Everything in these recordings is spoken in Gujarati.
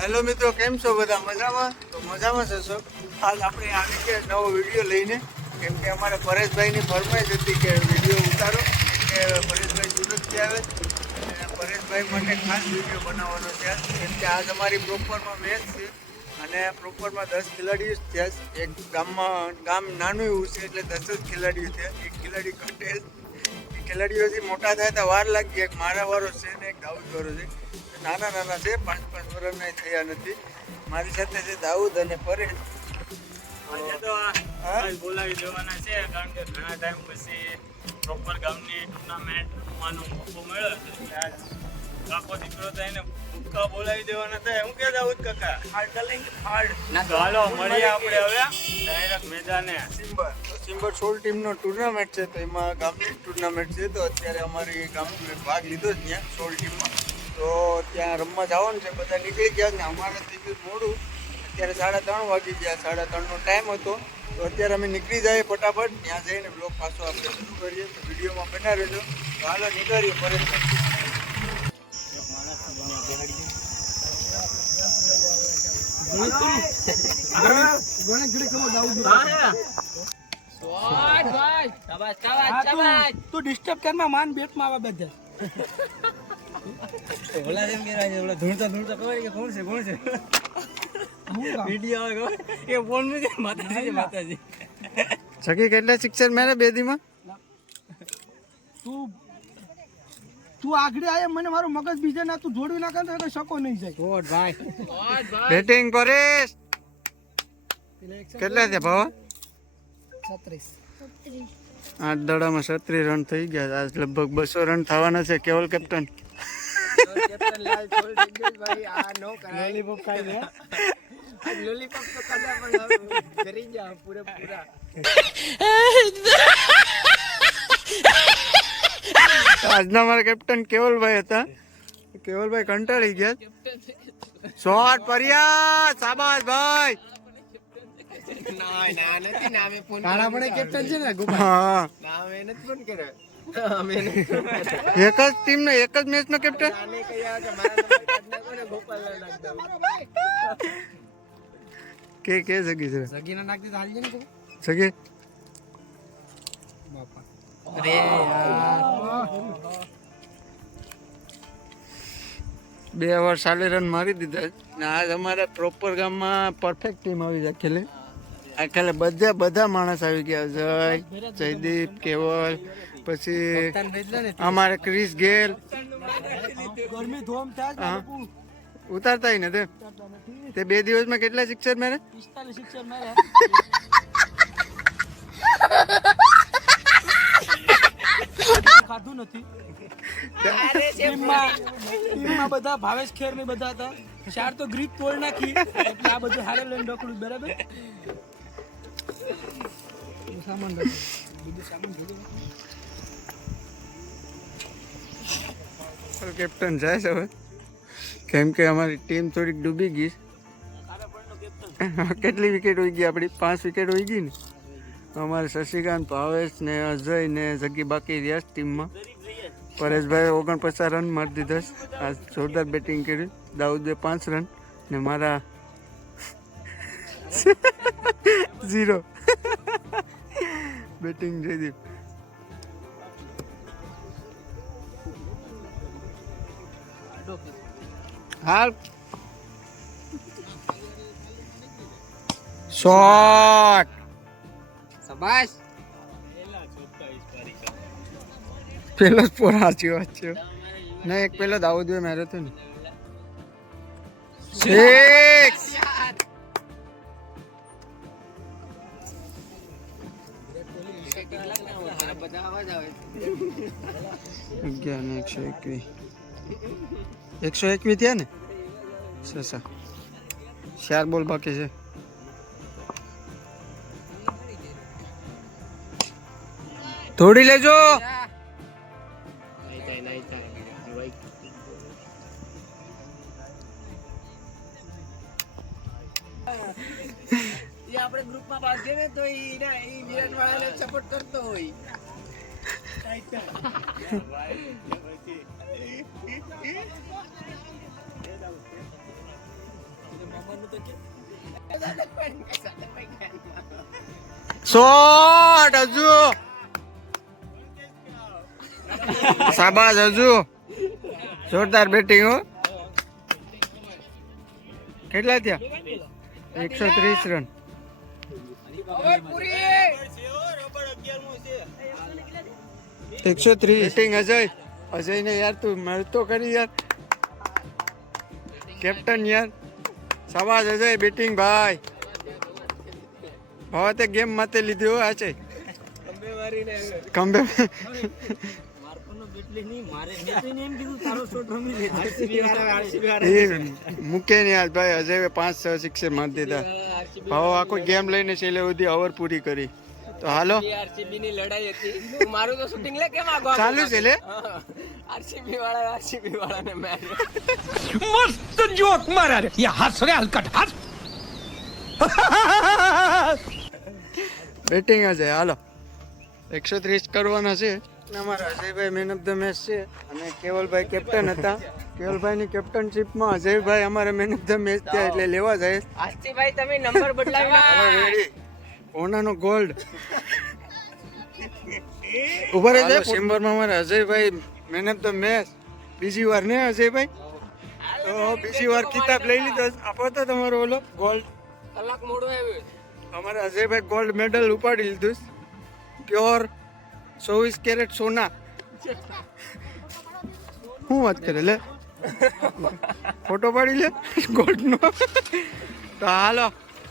હેલો મિત્રો, કેમ છો બધા? મજામાં? તો મજામાં છે હશો. આજ આપણે આવી ગયા નવો વીડિયો લઈને, કેમ કે અમારે પરેશભાઈની ફરમાઈશ હતી કે વીડિયો ઉતારો. કે પરેશભાઈ સુરતથી આવે. પરેશભાઈ માટે ખાસ વીડિયો બનાવવાનો છે. કેમ કે આજ અમારી પ્રોપરમાં મેચ છે. અને પ્રોપરમાં દસ ખેલાડીઓ છે. એક ગામમાં, ગામ નાનું એવું છે, એટલે દસ જ ખેલાડીઓ છે. એક ખેલાડી એ ખેલાડીઓથી મોટા થાય તો વાર લાગી. એક મારા વાળો છે ને એક દાઉદ વાળો છે. નાના નાના છે પાંચ પાંચ વર્ષના થયા નથી. મારી સાથે છે દાઉદ અને પરેશ આજે તો બોલાવી દેવાના છે કારણ કે ઘણા ટાઈમ પછી પ્રોપર ગામની ટુર્નામેન્ટ રમવાનો મોકો મળ્યો છે. કાકો દીકરો તો એને ભૂક્કા બોલાવી દેવાના થાય. હું કે? દાઉદ કાકા હાર્ડ કલિંગ હાર્ડ તો હાલો મળીએ આપણે હવે ડાયરેક્ટ મેદાને. સિમ્બર. સિમ્બર સોળ ટીમનો ટુર્નામેન્ટ છે તો એમાં ગામની ટુર્નામેન્ટ છે તો અત્યારે અમારી ગામનો ભાગ લીધો જ ત્યાં સોળ ટીમમાં. તો ત્યાં રમવા જવાનું છે બધા નીકળી ગયા ને અમારે થઈ ગયું મોડું. અત્યારે સાડા ત્રણ વાગી ગયા સાડા ત્રણનો ટાઈમ હતો. તો અત્યારે અમે નીકળી જઈએ ફટાફટ ત્યાં જઈને બ્લોક પાછો આપણે શરૂ કરીએ. તો વિડીયોમાં બનાવેલો તો હાલો નીકળીએ પરેશભાઈ તું ડિસ્ટર્બ કરમાં માન બેટમાં આવે બધા ઓલા જેમ કે ઓલા ધૂણતા ધૂણતા ખબર કે કોણ છે કોણ છે વીડિયો આવે એ ફોનમાં માતાજી છે માતાજી સખી કેટલા શિક્ષણ મેરે બેદીમાં? તું તું આગળ આવે મને મારું મગજ બીજે ના તું જોડવી નાખે તો કઈ શકો નહીં જાય. ગોડ ભાઈ. બેટિંગ પરેશ કેટલા છે ભાવ? છત્રીસ. આઠ દડામાં છત્રીસ રન થઈ ગયા આજ લગભગ બસો રન થવાના છે. કેવલ કેપ્ટન લે. આજના મારા કેપ્ટન કેવલભાઈ હતા. કેવલભાઈ કંટાળી ગયા. શોટ પર્યા સાબાસ ભાઈ. કેપ્ટન છે ને હા. એક જ ટીમ ને એક જ મેચ નો કેપ્ટન? કે કે સગી છે. સગીના નાખતી તો હાલજે ને સગી? અરે બે ઓવર સાલે રન મારી દીધા ને આજ અમારા પ્રોપર ગામમાં પરફેક્ટ ટીમ આવી જાય ખેલે આખેલે બધા બધા માણસ આવી ગયા જય જયદીપ કેવલ પછી અમારે ક્રિસ ગેલ. ઉતારતા ને તે તે બે દિવસમાં કેટલા શિક્ષર મેરે પિસ્તાલીસ શિક્ષણ મારે ખાધું નથી. ટીમમાં બધા ભાવેશ ખેર ને બધા હતા. ચાર તો ગ્રીપ તોડ નાખી. એટલે આ બધું હારે લઈને ઢોકળું બરાબર? સામાન. સામાન જોડે કેપ્ટન જાય છે હવે. કેમ કે અમારી ટીમ થોડીક ડૂબી ગઈ. કેટલી વિકેટ હોઈ ગઈ આપણી પાંચ વિકેટ હોઈ ગઈ ને. અમારે શશિકાંત ભાવેશ ને અજય ને જગ્ગી બાકી રહ્યા છે ટીમમાં પરેશભાઈ ઓગણપચાસ રન મારી દીધા છે. આ જોરદાર બેટિંગ કર્યું. દાઉદે પાંચ રન ને મારા ઝીરો બેટિંગ જયદીપ હાલ. શોટ શાબાશ પેલો જ પોર સાચી વાત છે. ના એક પેલો દાઉદ માર્યો હતો ને સિક્સ અગિયાર ને એકસો એકવીસ. એકસો એકવીસ થયા ને? સસા ચાર બોલ બાકી છે. થોડી લેજો. આપણે ગ્રુપમાં બાંધીએ ને તો એ વિરાટ વાળાને સપોર્ટ કરતો હોય. શોટ હજુ. શાબાશ હજુ. જોરદાર બેટિંગ હો. કેટલા થયા? એકસો ત્રીસ રન એકસો ત્રીસ. બેટિંગ અજય. અજય ને યાર તું મળતો કરી યાર. કેપ્ટન યાર. શાબાશ અજય બેટિંગ ભાઈ. ભાવે તે ગેમ માતે લીધી હો, આ છે. ખંભે મૂકે નહીં આજ ભાઈ અજય પાંચ છ સિક્સર માર દીધા. ભાવ આખો ગેમ લઈને છેલ્લે સુધી અવર પૂરી કરી. તો હાલો. આરસીબી ની લડાઈ હતી. મારું તો શૂટિંગ લે કેમ આગળ ચાલુ છે લે. આરસીબી વાળા આરસીબી વાળા ને મસ્ત જોક મારા રે. યા હસ રે હલકટ હસ. બેટિંગ હશે હાલો. એકસો ત્રીસ કરવાના છે. અમારા Ajaybhai man of the match છે અને કેવલભાઈ કેપ્ટન હતા. કેવલભાઈની કેપ્ટનશીપમાં અજયભાઈ અમારા મેન ઓફ ધ મેચ થયા એટલે લેવા જાય. આજથી તમે નંબર બદલાવી. ઓનાનો ગોલ્ડ ઊભા રહે ચેમ્બરમાં અમારા Ajaybhai man of the match બીજી વાર ને અજયભાઈ? તો બીજી વાર કિતાબ લઈ લીધો. આપો તો તમારો ઓલો ગોલ્ડ કલાક મોડો આવ્યો. અમારા અજયભાઈ ગોલ્ડ મેડલ ઉપાડી લીધું. પ્યોર ચોવીસ કેરેટ સોના. શું વાત કરે લે? ફોટો પાડી લે ગોલ્ડનો. તો હાલો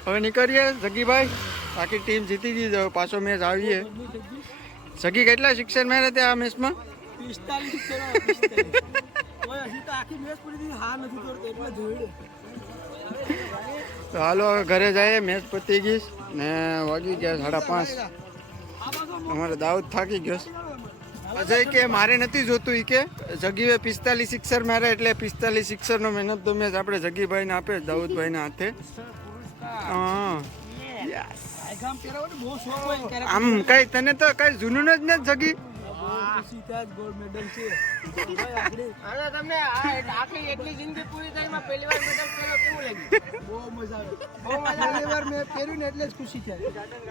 હવે નીકળીએ જગીભાઈ બાકી ટીમ જીતી ગઈ હવે પાછો મેચ આવીએ. જગી કેટલા શિક્ષણ મેળે તે આ મેચમાં તો તો હાલો હવે ઘરે જઈએ મેચ પતી ગઈ ને વાગી ગયા સાડા પાંચ. અમારે દાઉદ થાકી ગયો અજય કે મારે નથી જોતું ઈ કે. જગીએ પિસ્તાલીસ સિક્સર મારે એટલે પિસ્તાલીસ સિક્સર નો મહેનત તો મેચ આપણે જગીભાઈને આપે દાઉદભાઈના હાથે. હા. આમ કઈ તને તો કઈ જૂનું જ નથી જગી? સીધા જ ગોલ્ડ મેડલ છે ભાઈ આપણે અને તમને આ આખી એટલી જિંદગી પૂરી થઈ માં પહેલી વાર મેડલ પેલો કેવું લાગ્યું બહુ મજા આવે બહુ મજા આવે વાર મેં પહેર્યું ને એટલે જ ખુશી થાય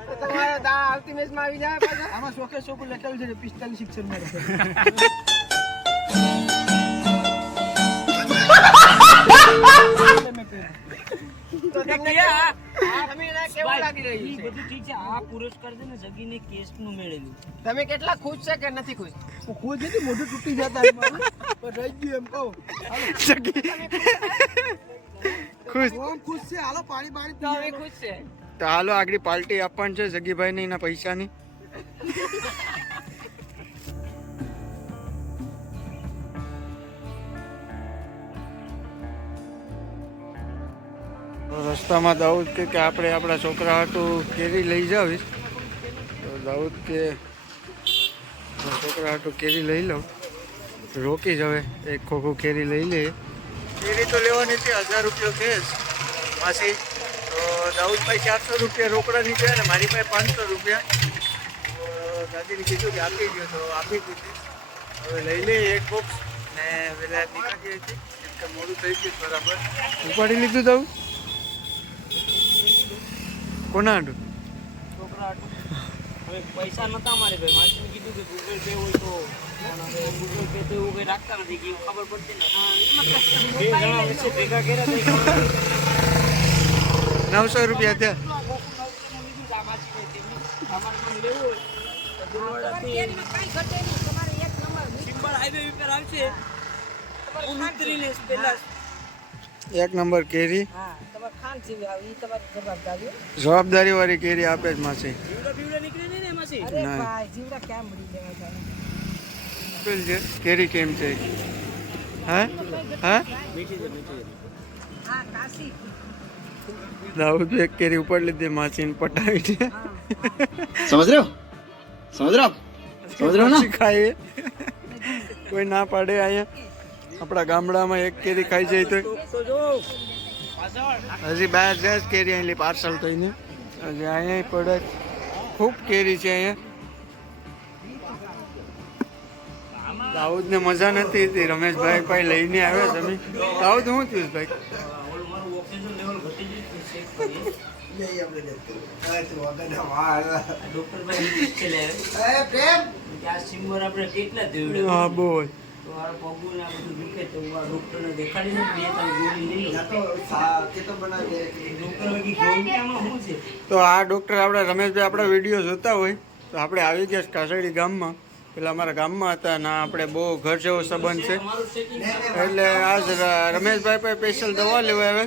તો તમારો દા આવતી મેચમાં આવી જાય પાછા આમાં શોખે શોખ લખેલું છે ને પિસ્તાલીસ શિક્ષણ મળે તો તમને આ આ તમને કેવું લાગી રહ્યું છે? બધું ઠીક છે. આ પુરસ્કાર છે ને જગીને કેસનું મેળવેલું તમે કેટલા ખુશ છે કે નથી ખુશ? ખુશ નથી મોઢું તૂટી જતા પણ રહી ગયું એમ કહું. જગી. ખુશ. ખુશ છે. હાલો પાણી પાણી તો હવે ખુશ છે. તો હાલો આગળ પાર્ટી આપવાની છે જગીભાઈ જગીભાઈને એના પૈસાની. રસ્તામાં દાઉદ કે કે આપણે આપણા છોકરા હતું કેરી લઈ જાવીશ. તો દાઉદ કે છોકરા હતું કેરી લઈ લઉં. રોકી જ હવે એક ખોખું કેરી લઈ લે. કેરી તો લેવાની છે હજાર રૂપિયો કેસ માસી તો દાઉદભાઈ ચારસો રૂપિયા રોકડા નીકળ્યા ને મારી પાસે પાંચસો રૂપિયા. દાદીને કીધું કે આપી દો તો આપી દીધી. હવે લઈ લઈએ એક બોક્સ ને પેલા નીકળી કેમ મોડું થઈ ગયું બરાબર. ઉપાડી લીધું દાઉદ? કોના હાટું છોકરા. હવે પૈસા નતા મારે ભાઈ. માસીને કીધું કે ગૂગલ પે હોય તો હવે ગૂગલ પે તો એવું કઈ રાખતા નથી. કે એવું ખબર પડતી ને ભેગા કર્યા તો એક નવસો રૂપિયા નંબર સિમ્બલ હાઈવે ઉપર આવશે. ઉતરીને પહેલા એક નંબર કેરી. હા. જવાબદારી વાળી કેરી આપે જ માસી. કેરી કેમ છે? હા? હા? દાઉદ એક કેરી ઉપર લીધી માસીને પટાવી છે સમજ રહ્યો? સમજ રહ્યો સમજ રહ્યો ના? ખાઈએ. કોઈ ના પાડે અહીંયા. આપણા ગામડામાં એક કેરી ખાઈ જાય તો હજી બહાર જાય કેરી અહીં પાર્સલ થઈને. હજી અહીંયા પડે. ખૂબ કેરી છે અહીંયા. દાઉદ ને મજા નથી હતી. રમેશભાઈ ભાઈ લઈને આવ્યા તમે દાઉદ શું થયું ભાઈ? કેટલા બોલ. તો આ બધું દુખે તો હું ડોક્ટરને દેખાડી ગોળી લઈ તો. ડોક્ટર આ આપણે રમેશભાઈ આપણા વીડિયો જોતા હોય તો આપણે આવી ગયા છે કાસડી ગામમાં. પેલા અમારા ગામમાં હતા ના આપણે બહુ ઘર જેવો સંબંધ છે. એટલે આજ રમેશભાઈ પાસે સ્પેશિયલ દવા લેવા આવે.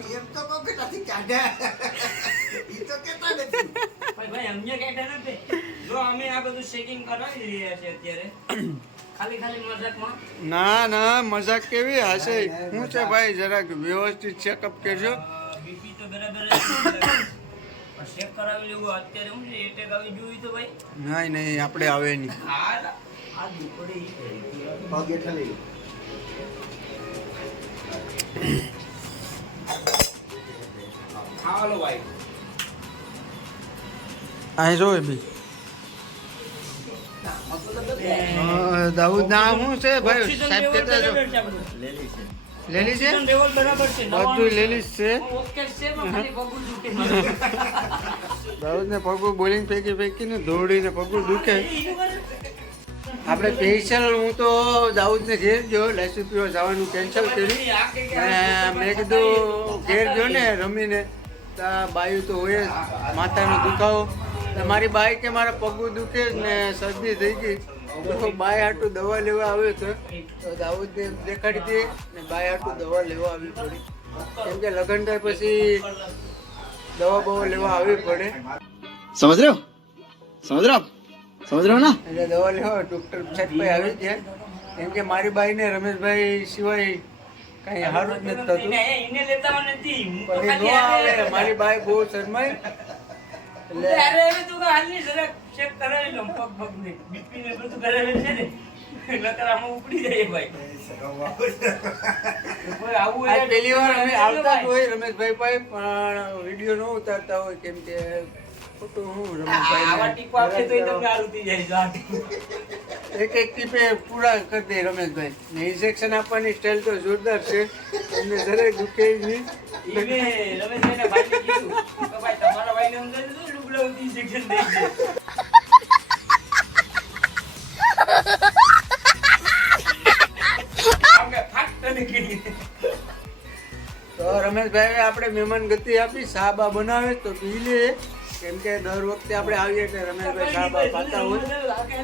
ભાઈ ભાઈ અમને કહેતા નથી જો અમે આ બધું ચેકિંગ કરાવી રહ્યા છે અત્યારે. ના ના મજાક કેવી હશે શું છે ભાઈ જરાક વ્યવસ્થિત ચેકઅપ કરજો નહીં નહીં આપણે આવે નહીં. અહીં જો એ બી. દાઉદ નામ શું છે ભાઈ સાહેબ કહેતા છો? છે લેલી બધું લેલી છે. ઓકે છે પગું દુખે મારું. દાઉદ ને પગું બોલિંગ ફેંકી ફેંકીને દોડીને પગું દુખે. આપણે સ્પેશિયલ હું તો દાઉદ ને ઘેર જો લાઈસી પીવા જવાનું કેન્સલ કર્યું. મેં કીધું ઘેર જો ને રમીને બાયું તો હોય જ માથાનો દુખાવો. તમારી બાઈ કે મારા પગું દુખે ને શરદી થઈ ગઈ તો બાય હાટું દવા લેવા આવ્યો છે તો દાઉદને દેખાડી દે ને બાય હાટું દવા લેવા આવી પડી. કેમ કે લગ્ન થાય પછી દવા બવા લેવા આવી પડે. સમજ રહ્યો? સમજ રહ્યો? ના? એટલે દવા લેવા ડૉક્ટર સાહેબભાઈ આવી ગયા. કેમ કે મારી બાઈને રમેશભાઈ સિવાય કઈ સારું જ નથી થતું. મારી બાઈ બહુ શરમાય હું હવે તું હાલની જરાક check કરાવી લઉં પગ પગને. BP ને બધું કરાવેલ છે ને નકર આમાં ઉપડી જાય ભાઈ. કોઈ આવું આજ હોય પહેલી વાર અમે આવતા જ હોય રમેશભાઈ ભાઈ પણ વીડિયો ન ઉતારતા હોય કેમ કે ખોટું હું આ- આવા રમેશભાઈ આપે તોય તમને હારું જાય જો આ ટીપું. એક એક ટીપે પૂરા કરી દે રમેશભાઈ. ને ઇન્જેક્શન આપવાની સ્ટાઇલ તો જોરદાર છે. એમને જરાય દુખે જ નહીં. ઈ મેં રમેશભાઈના કીધું કે ભાઈ તમારા ભાઈને અંદર તો લુગડાઓથી injection દઈ દે. કીધી. તો રમેશભાઈ આપણે મહેમાન ગતિ આપી, સાબા બનાવે તો પી લે કેમ કે દર વખતે આપણે આવીએ એટલે રમેશભાઈ સાબા ફાતા હોય.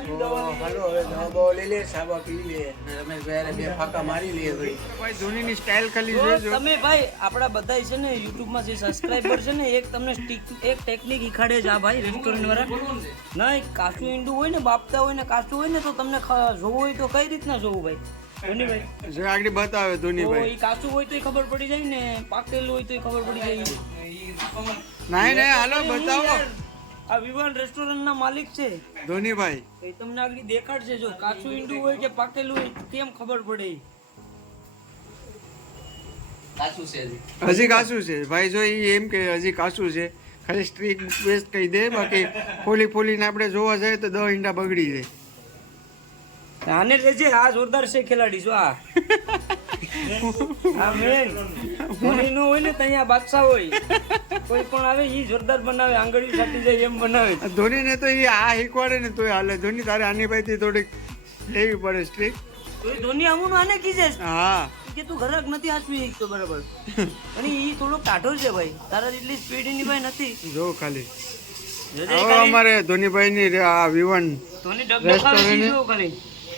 ભલો હવે દવા બવા લઈ લે સાબા પી લે. રમેશભાઈ બે ફાકા મારી લે ભાઈ. ધોનીની સ્ટાઇલ ખાલી જોજો. તમે ભાઈ આપણા બધા છે ને યુટ્યુબમાં જે સબસ્ક્રાઇબર છે ને એક તમને સ્ટીક એક ટેકનિક શીખાડે છે આ ભાઈ રેસ્ટોરન્ટ વાળા. ના કાચું ઈંડું હોય ને બાપતા હોય ને કાચું હોય ને તો તમને જોવું હોય તો કઈ રીતના જોવું ભાઈ? ધોનીભાઈ ભાઈ. આગળ બતાવે ધોનીભાઈ કાચું હોય તો ખબર પડી જાય ને પાકેલું હોય તો ખબર પડી જાય નહીં નહીં હાલો બતાવો. આ વિવાન રેસ્ટોરન્ટ ના માલિક છે. ધોનીભાઈ. એ તમને આગળ દેખાડશે જો કાચું ઈંડું હોય કે પાકેલું હોય કેમ ખબર પડે? હજી. કાચું છે. ભાઈ જો એમ કે હજી કાચું છે. ખાલી સ્ટ્રીક બેસ્ટ કહી દે બાકી ફોલી ફોલીને આપણે જોવા જાય તો દસ ઈંડા બગડી જાય. આને લેજે આ જોરદાર છે ખેલાડી જો આ. આ મેન ધોની નો હોય ને ત્યાં બાદશાહ હોય. કોઈ પણ આવે ઈ જોરદાર બનાવે આંગળી સાટી જાય એમ બનાવે. ધોની ને તો એ આ શીખવાડે ને તોય હાલે. ધોની તારે આની પાસેથી થોડીક લેવી પડે સ્ટ્રીક તોય ધોની આમું આને કીજે હા. કે તું ઘરાક નથી હાચવી શકતો બરાબર. અને ઈ થોડો કાઢો છે ભાઈ. તારા જેટલી સ્પીડની ભાઈ નથી. જો ખાલી. હવે અમારે ધોનીભાઈની રે- આ વિવન ધોની ખાલી રેસ્ટોરન્ટ ખાલી.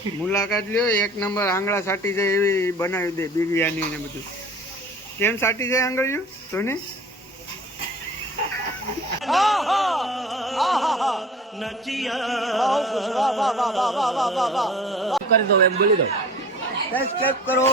મુલાકાત લ્યો એક નંબર આંગળા સાટી જાય એવી બનાવી દે બિરયાની ને બધું. કેમ સાટી જાય આંગળીઓ ધોની? સબસ્ક્રાઇબ કરો.